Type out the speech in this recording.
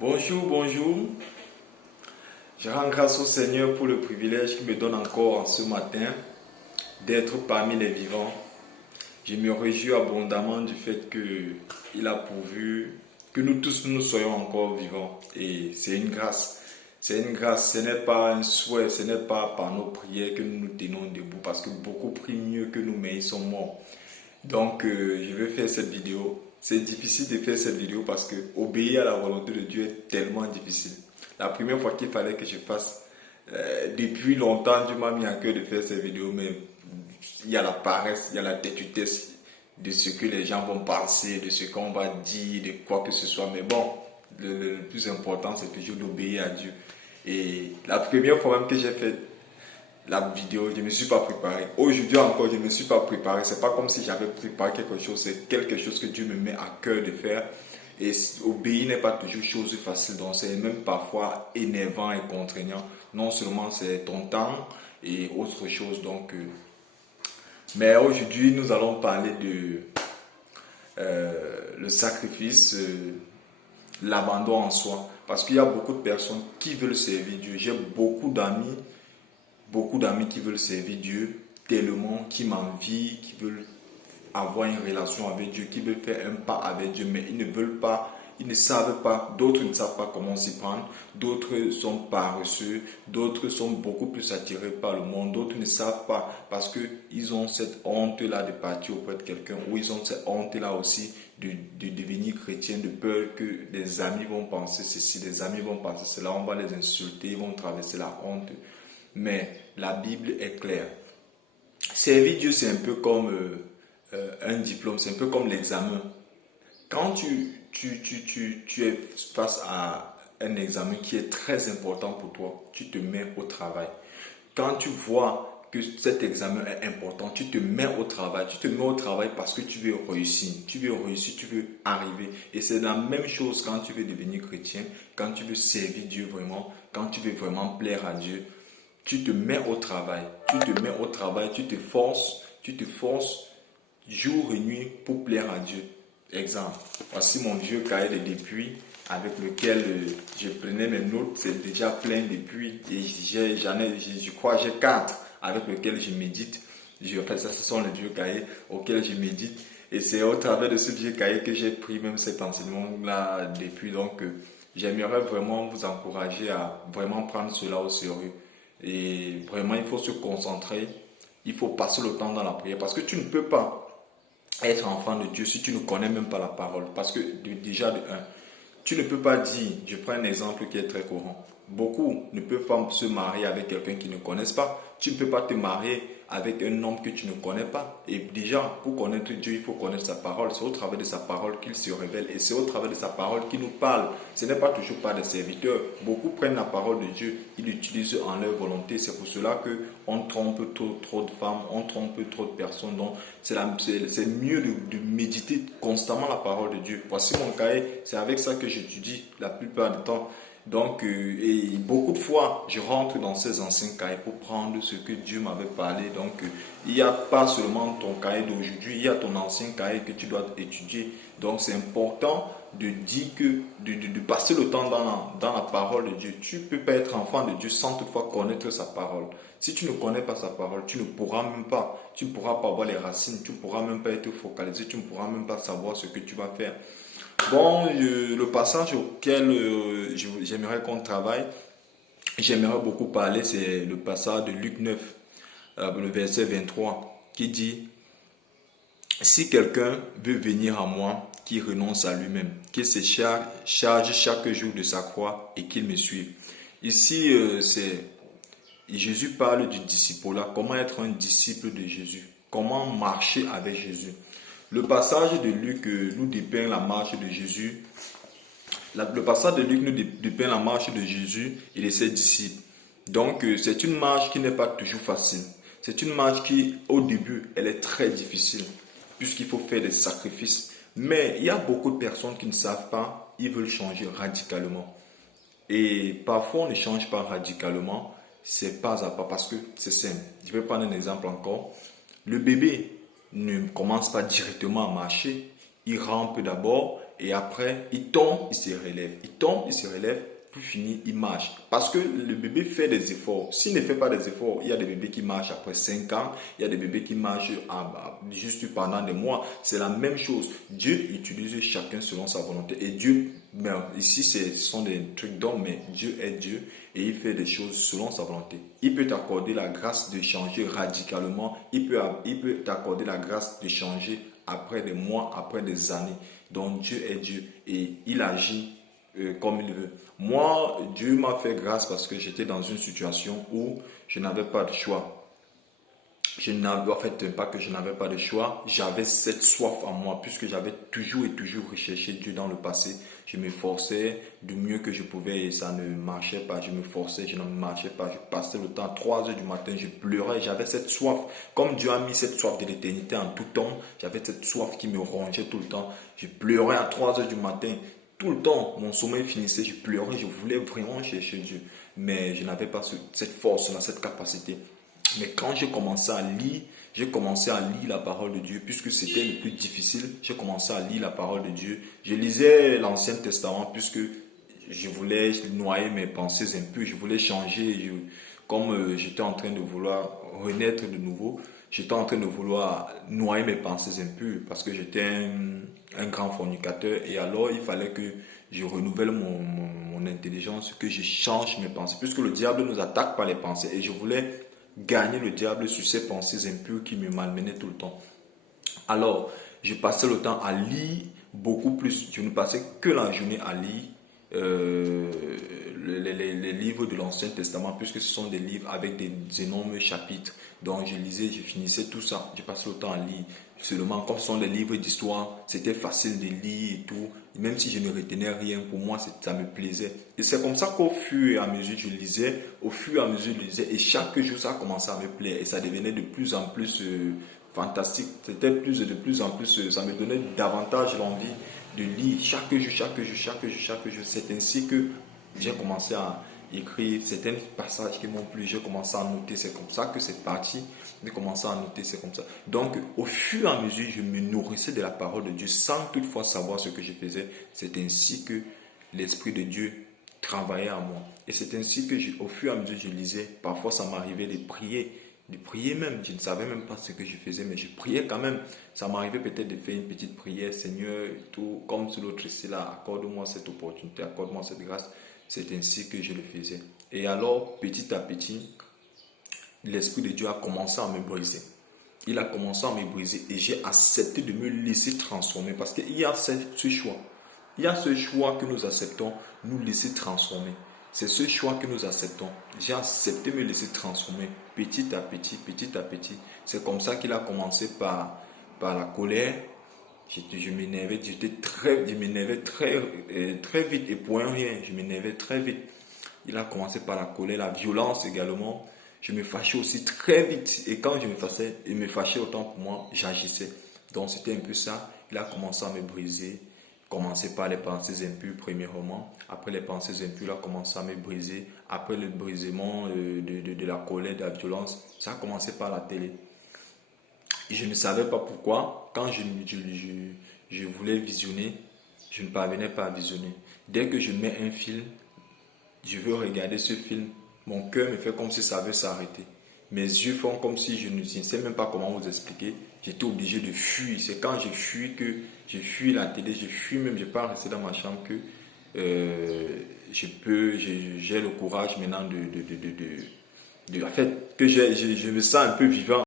Bonjour, bonjour. Je rends grâce au Seigneur pour le privilège qu'il me donne encore ce matin d'être parmi les vivants. Je me réjouis abondamment du fait qu'il a pourvu que nous tous nous soyons encore vivants. Et c'est une grâce. C'est une grâce. Ce n'est pas un souhait, ce n'est pas par nos prières que nous nous tenons debout parce que beaucoup prient mieux que nous, mais ils sont morts. Donc, je vais faire cette vidéo. C'est difficile de faire cette vidéo parce que obéir à la volonté de Dieu est tellement difficile. La première fois qu'il fallait que je fasse, depuis longtemps, Dieu m'a mis à cœur de faire cette vidéo, mais il y a la paresse, il y a la têtutesse de ce que les gens vont penser, de ce qu'on va dire, de quoi que ce soit. Mais bon, le plus important, c'est toujours d'obéir à Dieu. Et la première fois même que j'ai fait la vidéo, je ne me suis pas préparé. Aujourd'hui encore, je ne me suis pas préparé. C'est pas comme si j'avais préparé quelque chose. C'est quelque chose que Dieu me met à cœur de faire. Et obéir n'est pas toujours chose facile. Donc c'est même parfois énervant et contraignant. Non seulement c'est ton temps et autre chose. Donc, mais aujourd'hui, nous allons parler de le sacrifice, l'abandon en soi. Parce qu'il y a beaucoup de personnes qui veulent servir Dieu. J'ai beaucoup d'amis qui veulent servir Dieu tellement, qui m'envient, qui veulent avoir une relation avec Dieu, qui veulent faire un pas avec Dieu, mais ils ne veulent pas, ils ne savent pas, d'autres ne savent pas comment s'y prendre, d'autres sont paresseux, d'autres sont beaucoup plus attirés par le monde, d'autres ne savent pas parce qu'ils ont cette honte-là de partir auprès de quelqu'un, ou ils ont cette honte-là aussi de devenir chrétien, de peur que les amis vont penser ceci, les amis vont penser cela, on va les insulter, ils vont traverser la honte. Mais la Bible est claire. Servir Dieu, c'est un peu comme un diplôme, c'est un peu comme l'examen. Quand tu es face à un examen qui est très important pour toi, tu te mets au travail. Quand tu vois que cet examen est important, tu te mets au travail. Tu te mets au travail parce que tu veux réussir. Tu veux réussir, tu veux arriver. Et c'est la même chose quand tu veux devenir chrétien, quand tu veux servir Dieu vraiment, quand tu veux vraiment plaire à Dieu. Tu te mets au travail, tu te forces jour et nuit pour plaire à Dieu. Exemple, voici mon vieux cahier de depuis avec lequel je prenais mes notes, c'est déjà plein depuis et je crois j'ai 4 avec lesquels je médite. Ça, ce sont les vieux cahiers auxquels je médite et c'est au travers de ce vieux cahier que j'ai pris même cet enseignement-là depuis. Donc, j'aimerais vraiment vous encourager à vraiment prendre cela au sérieux. Et vraiment, il faut se concentrer. Il faut passer le temps dans la prière. Parce que tu ne peux pas être enfant de Dieu si tu ne connais même pas la parole. Parce que déjà, de un, tu ne peux pas dire, je prends un exemple qui est très courant. Beaucoup ne peuvent pas se marier avec quelqu'un qu'ils ne connaissent pas. Tu ne peux pas te marier avec un homme que tu ne connais pas. Et déjà, pour connaître Dieu, il faut connaître sa parole. C'est au travers de sa parole qu'il se révèle. Et c'est au travers de sa parole qu'il nous parle. Ce n'est pas toujours par des serviteurs. Beaucoup prennent la parole de Dieu, ils l'utilisent en leur volonté. C'est pour cela qu'on trompe trop de femmes, on trompe trop de personnes. Donc, c'est mieux de méditer constamment la parole de Dieu. Voici mon cahier. C'est avec ça que j'étudie la plupart du temps. Donc, et beaucoup de fois, je rentre dans ces anciens cahiers pour prendre ce que Dieu m'avait parlé. Donc, il n'y a pas seulement ton cahier d'aujourd'hui, il y a ton ancien cahier que tu dois étudier. Donc, c'est important de dire de passer le temps dans la parole de Dieu. Tu ne peux pas être enfant de Dieu sans toutefois connaître sa parole. Si tu ne connais pas sa parole, tu ne pourras pas avoir les racines, tu ne pourras même pas être focalisé, tu ne pourras même pas savoir ce que tu vas faire. Bon, le passage auquel j'aimerais qu'on travaille, j'aimerais beaucoup parler, c'est le passage de Luc 9, le verset 23, qui dit: si quelqu'un veut venir à moi, qu'il renonce à lui-même, qu'il se charge chaque jour de sa croix et qu'il me suive. Ici, Jésus parle du disciple-là, comment être un disciple de Jésus, comment marcher avec Jésus. Le passage de Luc nous dépeint la marche de Jésus. Le passage de Luc nous dépeint la marche de Jésus et de ses disciples. Donc, c'est une marche qui n'est pas toujours facile. C'est une marche qui, au début, elle est très difficile, puisqu'il faut faire des sacrifices. Mais il y a beaucoup de personnes qui ne savent pas, ils veulent changer radicalement. Et parfois, on ne change pas radicalement, c'est pas à pas, parce que c'est simple. Je vais prendre un exemple encore. Le bébé ne commence pas directement à marcher, il rampe d'abord et après, il tombe, il se relève. Il tombe, il se relève, pour finir, il marche. Parce que le bébé fait des efforts. S'il ne fait pas des efforts, il y a des bébés qui marchent après 5 ans, il y a des bébés qui marchent juste pendant des mois. C'est la même chose. Dieu utilise chacun selon sa volonté. Et Dieu, ici, ce sont des trucs d'homme, mais Dieu est Dieu et il fait des choses selon sa volonté. Il peut t'accorder la grâce de changer radicalement. Il peut t'accorder la grâce de changer après des mois, après des années. Donc Dieu est Dieu et il agit comme il veut. Moi, Dieu m'a fait grâce parce que j'étais dans une situation où je n'avais pas de choix. En fait, pas que je n'avais pas de choix, j'avais cette soif en moi, puisque j'avais toujours et toujours recherché Dieu dans le passé. Je me forçais du mieux que je pouvais et ça ne marchait pas. Je me forçais, je ne marchais pas. Je passais le temps à 3 heures du matin, je pleurais, j'avais cette soif. Comme Dieu a mis cette soif de l'éternité en tout temps, j'avais cette soif qui me rongeait tout le temps. Je pleurais à 3 heures du matin. Tout le temps, mon sommeil finissait, je pleurais, je voulais vraiment chercher Dieu. Mais je n'avais pas cette force-là, cette capacité. Mais quand j'ai commencé à lire, la parole de Dieu, puisque c'était le plus difficile, j'ai commencé à lire la parole de Dieu. Je lisais l'Ancien Testament, puisque je voulais noyer mes pensées impures, je voulais changer. Comme j'étais en train de vouloir renaître de nouveau, j'étais en train de vouloir noyer mes pensées impures, parce que j'étais un grand fornicateur. Et alors, il fallait que je renouvelle mon intelligence, que je change mes pensées, puisque le diable nous attaque par les pensées. Et je voulais gagner le diable sur ces pensées impures qui me malmenaient tout le temps. Alors, je passais le temps à lire beaucoup plus. Je ne passais que la journée à lire les livres de l'Ancien Testament, puisque ce sont des livres avec des énormes chapitres. Donc, je lisais, je finissais tout ça. Je passais le temps à lire. Seulement, comme ce sont des livres d'histoire, c'était facile de lire et tout. Même si je ne retenais rien, pour moi, ça me plaisait. Et c'est comme ça qu'au fur et à mesure, je lisais. Au fur et à mesure, je lisais. Et chaque jour, ça commençait à me plaire. Et ça devenait de plus en plus fantastique. C'était de plus en plus, ça me donnait davantage l'envie de lire chaque jour, chaque jour, chaque jour, chaque jour. C'est ainsi que j'ai commencé à écrire certains passages qui m'ont plu. J'ai commencé à noter. C'est comme ça que c'est parti. J'ai commencé à noter, c'est comme ça. Donc, au fur et à mesure, je me nourrissais de la parole de Dieu sans toutefois savoir ce que je faisais. C'est ainsi que l'Esprit de Dieu travaillait en moi. Et c'est ainsi que, au fur et à mesure, je lisais. Parfois, ça m'arrivait de prier même. Je ne savais même pas ce que je faisais, mais je priais quand même. Ça m'arrivait peut-être de faire une petite prière, Seigneur, tout, comme sur l'autre ici là, accorde-moi cette opportunité, accorde-moi cette grâce. C'est ainsi que je le faisais. Et alors, petit à petit, l'Esprit de Dieu a commencé à me briser. Il a commencé à me briser et j'ai accepté de me laisser transformer parce qu'il y a ce choix. Il y a ce choix que nous acceptons, nous laisser transformer. C'est ce choix que nous acceptons. J'ai accepté de me laisser transformer petit à petit, petit à petit. C'est comme ça qu'il a commencé par la colère. Je m'énervais très vite et pour rien, je m'énervais très vite. Il a commencé par la colère, la violence également. Je me fâchais aussi très vite. Et quand il me fâchait autant pour moi, j'agissais. Donc c'était un peu ça. Il a commencé à me briser. Commencé par les pensées impures premièrement. Après les pensées impures, il a commencé à me briser. Après le brisement de la colère, de la violence, ça a commencé par la télé. Et je ne savais pas pourquoi. Quand je voulais visionner, je ne parvenais pas à visionner. Dès que je mets un film, je veux regarder ce film, mon cœur me fait comme si ça veut s'arrêter. Mes yeux font comme si je ne sais même pas comment vous expliquer. J'étais obligé de fuir. C'est quand je fuis que je fuis la télé, je fuis même, je ne vais pas rester dans ma chambre que j'ai le courage maintenant en fait, que je me sens un peu vivant.